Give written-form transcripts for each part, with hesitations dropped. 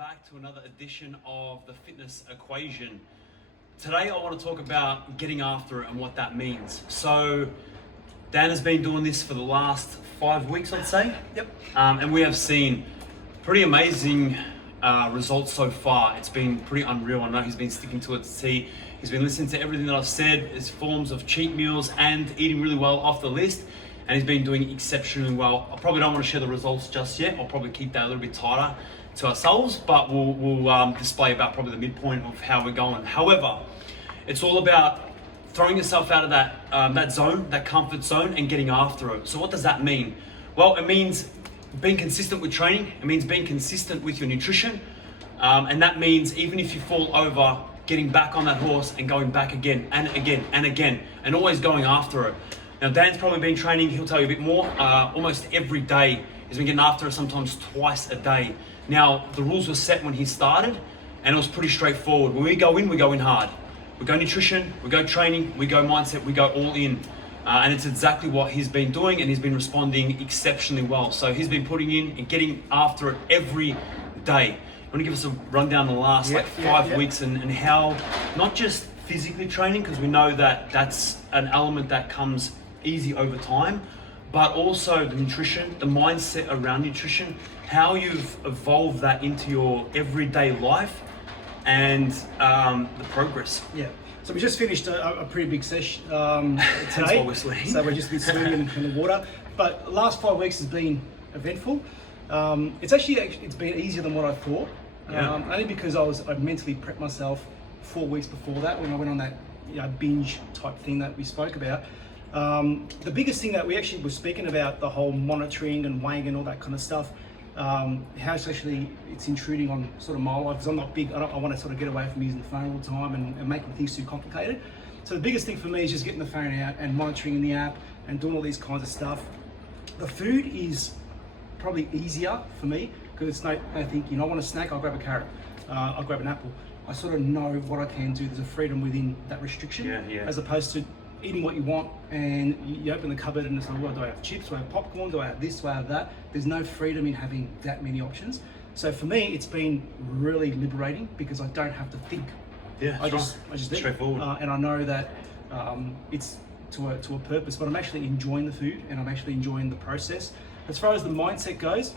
back to another edition of the Fitness Equation. Today I want to talk about getting after it and what that means. So Dan has been doing this for the last 5 weeks, I'd say. Yep. And we have seen pretty amazing results so far. It's been pretty unreal. I know he's been sticking to it to see. He's been listening to everything that I've said, his forms of cheat meals and eating really well off the list. And he's been doing exceptionally well. I probably don't want to share the results just yet. I'll probably keep that a little bit tighter to ourselves, but we'll display about probably the midpoint of how we're going. However, it's all about throwing yourself out of that zone, that comfort zone, and getting after it. So what does that mean? Well, it means being consistent with training. It means being consistent with your nutrition. And that means even if you fall over, getting back on that horse and going back again and again and again, and always going after it. Now, Dan's probably been training, he'll tell you a bit more, almost every day. He's been getting after it, sometimes twice a day. Now, the rules were set when he started, and it was pretty straightforward. When we go in hard. We go nutrition, we go training, we go mindset, we go all in. And it's exactly what he's been doing, and he's been responding exceptionally well. So he's been putting in and getting after it every day. You want to give us a rundown of the last 5 weeks and how, not just physically training, because we know that that's an element that comes easy over time, but also the nutrition, the mindset around nutrition, how you've evolved that into your everyday life, and the progress. Yeah. So we just finished a pretty big session today. Obviously. So we're just a bit swimming in the water. But the last 5 weeks has been eventful. It's been easier than what I thought. Only because I mentally prepped myself 4 weeks before that when I went on that binge type thing that we spoke about. The biggest thing that we actually were speaking about, the whole monitoring and weighing and all that kind of stuff, how it's intruding on sort of my life, because I'm not big. I want to sort of get away from using the phone all the time and making things too complicated. So the biggest thing for me is just getting the phone out and monitoring in the app and doing all these kinds of stuff. The food is probably easier for me because it's no thinking. I want a snack, I'll grab a carrot, I'll grab an apple. I sort of know what I can do. There's a freedom within that restriction, as opposed to eating what you want and you open the cupboard and it's like, well, do I have chips, do I have popcorn, do I have this, do I have that? There's no freedom in having that many options. So for me, it's been really liberating because I don't have to think. I just straightforward. And I know that it's to a purpose, but I'm actually enjoying the food and I'm actually enjoying the process. As far as the mindset goes,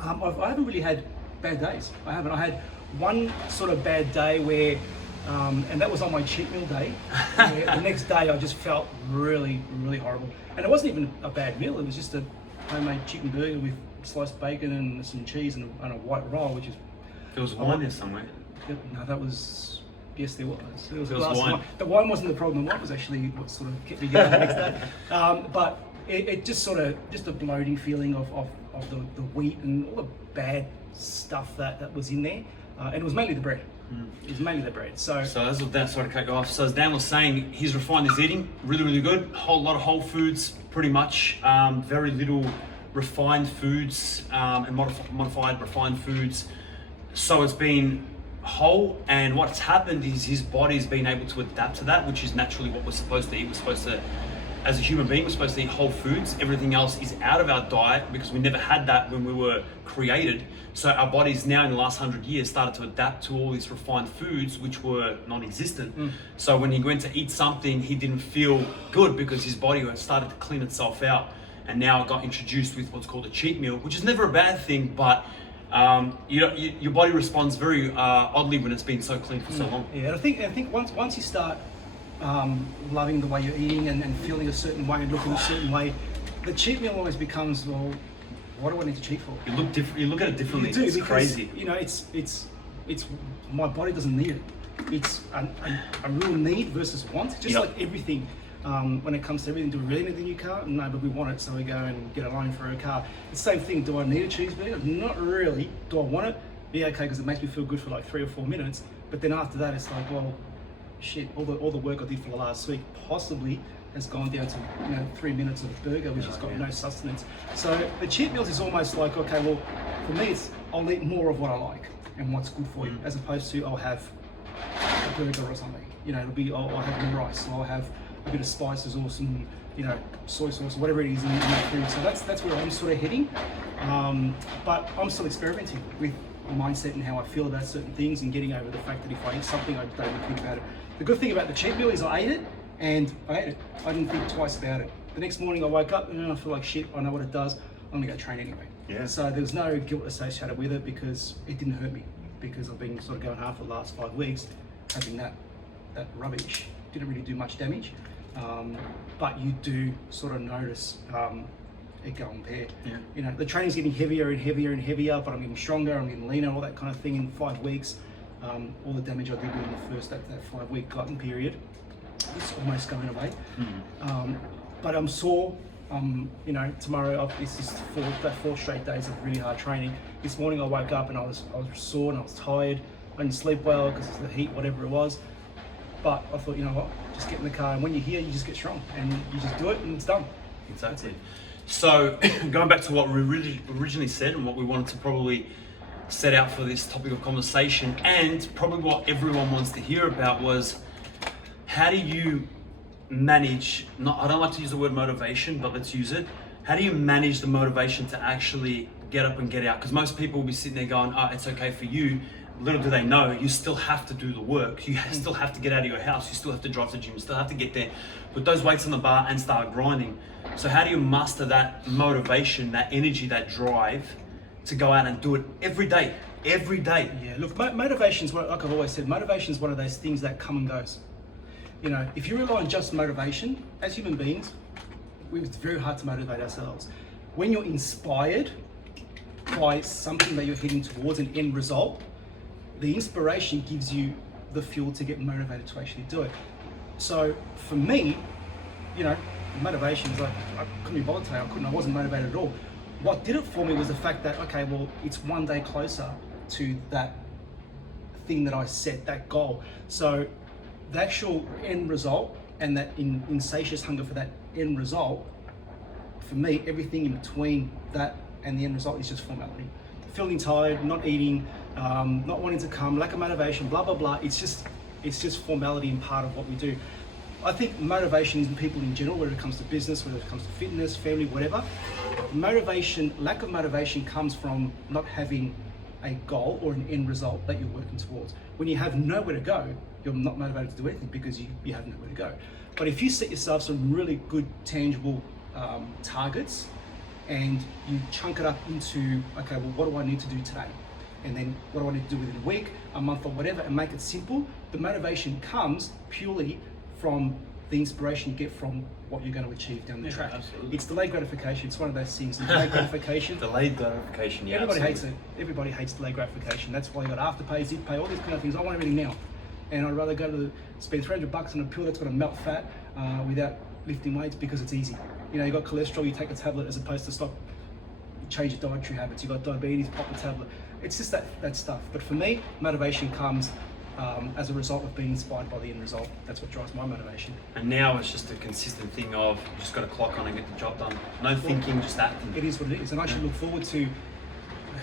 I haven't really had bad days. I haven't. I had one sort of bad day where and that was on my cheat meal day. The next day I just felt really, really horrible. And it wasn't even a bad meal, it was just a homemade chicken burger with sliced bacon and some cheese and a white roll, which is... There was wine there somewhere. No, that was... Yes, there was. There was wine. The wine wasn't the problem, the wine was actually what sort of kept me going the next day. But it just sort of, just a bloating feeling of the wheat and all the bad stuff that was in there. And it was mainly the bread. It's mainly the bread. So as of that, sorry to cut you off. So as Dan was saying, he's refined his eating, really, really good. Whole lot of whole foods, pretty much. Very little refined foods and modified refined foods. So it's been whole, and what's happened is his body's been able to adapt to that, which is naturally what we're supposed to eat. We're supposed to, as a human being, we're supposed to eat whole foods. Everything else is out of our diet because we never had that when we were created. So our bodies now in the last 100 years started to adapt to all these refined foods which were non-existent. So when he went to eat something, he didn't feel good because his body had started to clean itself out. And now it got introduced with what's called a cheat meal, which is never a bad thing, but your body responds very oddly when it's been so clean for so long. Yeah, and I think once you start loving the way you're eating and feeling a certain way and looking a certain way, the cheat meal always becomes, well, what do I need to cheat for? You look different. You look at it differently. You do, it's because, crazy. It's my body doesn't need it. It's a real need versus want. Just like everything, when it comes to everything, do we really need the new car? No, but we want it, so we go and get a loan for a car. It's the same thing. Do I need a cheeseburger? Not really. Do I want it? Yeah, okay, because it makes me feel good for like 3 or 4 minutes. But then after that, it's like, well, shit. All the work I did for the last week possibly has gone down to 3 minutes of a burger, which has got no sustenance. So the cheat meals is almost like, okay, well, for me, I'll eat more of what I like and what's good for you, as opposed to I'll have a burger or something. It'll be I'll have some rice, or I'll have a bit of spices or some soy sauce or whatever it is in that food. So that's where I'm sort of heading. But I'm still experimenting with mindset and how I feel about certain things, and getting over the fact that if I eat something, I don't even think about it. The good thing about the cheat meal is I ate it, and I ate it. I didn't think twice about it. The next morning I woke up and I feel like shit, I know what it does, I'm gonna go train anyway. Yeah. So there was no guilt associated with it because it didn't hurt me, because I've been sort of going hard for the last 5 weeks, having that rubbish. Didn't really do much damage, but you do sort of notice it go on there. Yeah. You know, the training's getting heavier and heavier and heavier, but I'm getting stronger, I'm getting leaner, all that kind of thing in 5 weeks. All the damage I did in the first that 5 week glutton period, it's almost going away. But I'm sore. You know, tomorrow this is that 4 straight days of really hard training. This morning I woke up and I was sore and I was tired. I didn't sleep well because of the heat, whatever it was. But I thought, you know what, just get in the car, and when you're here, you just get strong and you just do it and it's done. Exactly. So going back to what we really originally said and what we wanted to probably set out for this topic of conversation, and probably what everyone wants to hear about, was how do you manage, I don't like to use the word motivation, but let's use it. How do you manage the motivation to actually get up and get out? Because most people will be sitting there going, oh, it's okay for you. Little do they know, you still have to do the work. You still have to get out of your house. You still have to drive to the gym. You still have to get there, put those weights on the bar and start grinding. So how do you muster that motivation, that energy, that drive to go out and do it every day? Every day. Yeah, look, motivation's like I've always said, motivation's one of those things that come and goes. You know, if you rely on just motivation, as human beings, it's very hard to motivate ourselves. When you're inspired by something that you're heading towards, an end result, the inspiration gives you the fuel to get motivated to actually do it. So for me, you know, motivation is like, I couldn't be bothered today, I wasn't motivated at all. What did it for me was the fact that, okay, well, it's one day closer to that thing that I set, that goal. So the actual end result and that insatiate hunger for that end result, for me, everything in between that and the end result is just formality. Feeling tired, not eating, not wanting to come, lack of motivation, blah, blah, blah. It's just formality and part of what we do. I think motivation is in people in general, whether it comes to business, whether it comes to fitness, family, whatever. Motivation, lack of motivation comes from not having a goal or an end result that you're working towards. When you have nowhere to go, you're not motivated to do anything because you have nowhere to go. But if you set yourself some really good, tangible targets, and you chunk it up into, okay, well, what do I need to do today? And then what do I need to do within a week, a month, or whatever, and make it simple. The motivation comes purely from the inspiration you get from what you're going to achieve down the track. Absolutely. It's delayed gratification. It's one of those things. Delayed gratification. Delayed gratification, yeah. Everybody hates absolutely. it. Everybody hates delayed gratification. That's why you got afterpay, zip pay, all these kind of things. I want everything now. And I'd rather go to spend $300 on a pill that's going to melt fat without lifting weights because it's easy. You know, you got cholesterol, you take a tablet as opposed to change your dietary habits. You got diabetes, pop a tablet. It's just that stuff. But for me, motivation comes as a result of being inspired by the end result. That's what drives my motivation. And now it's just a consistent thing of you just got to clock on and get the job done. No thinking, just acting. It is what it is. And I should look forward to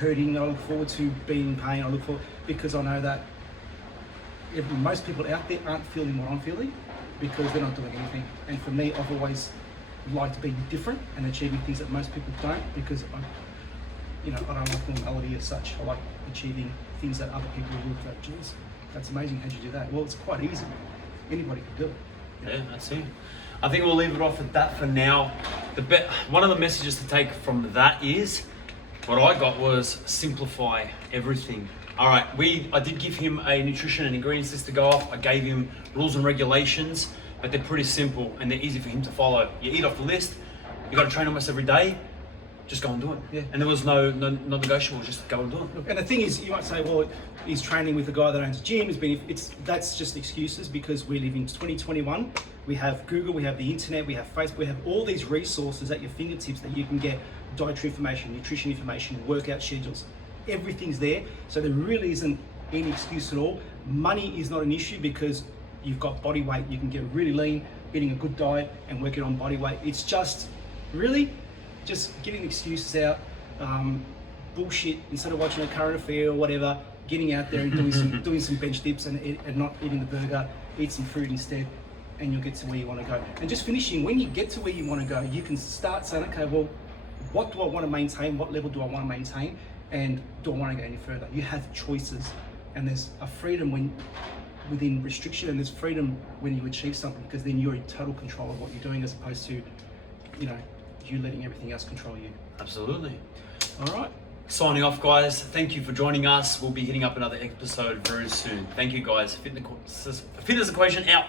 hurting. I look forward to being in pain. I look forward, because I know that most people out there aren't feeling what I'm feeling because they're not doing anything. And for me, I've always liked being different and achieving things that most people don't, because I don't like normality as such. I like achieving things that other people will look at. Geez, that's amazing. How'd you do that? Well, it's quite easy. Anybody can do it. Yeah, that's it. I think we'll leave it off at that for now. One of the messages to take from that is, what I got was simplify everything. All right, I did give him a nutrition and ingredients list to go off. I gave him rules and regulations, but they're pretty simple and they're easy for him to follow. You eat off the list, you got to train almost every day, just go and do it. Yeah. And there was no negotiable, just go and do it. And the thing is, you might say, well, he's training with a guy that owns a gym. That's just excuses, because we live in 2021. We have Google, we have the internet, we have Facebook, we have all these resources at your fingertips that you can get dietary information, nutrition information, workout schedules. Everything's there. So there really isn't any excuse at all. Money is not an issue because you've got body weight. You can get really lean, eating a good diet and working on body weight. It's just really just getting excuses out, bullshit, instead of watching a current affair or whatever, getting out there and doing some bench dips and not eating the burger, eat some fruit instead, and you'll get to where you want to go. And just finishing, when you get to where you want to go, you can start saying, okay, well, what do I want to maintain? What level do I want to maintain? and do I want to go any further? You have choices, and there's a freedom within restriction, and there's freedom when you achieve something, because then you're in total control of what you're doing, as opposed to, you letting everything else control you. Absolutely. All right. Signing off, guys. Thank you for joining us. We'll be hitting up another episode very soon. Thank you, guys. Fitness equation out.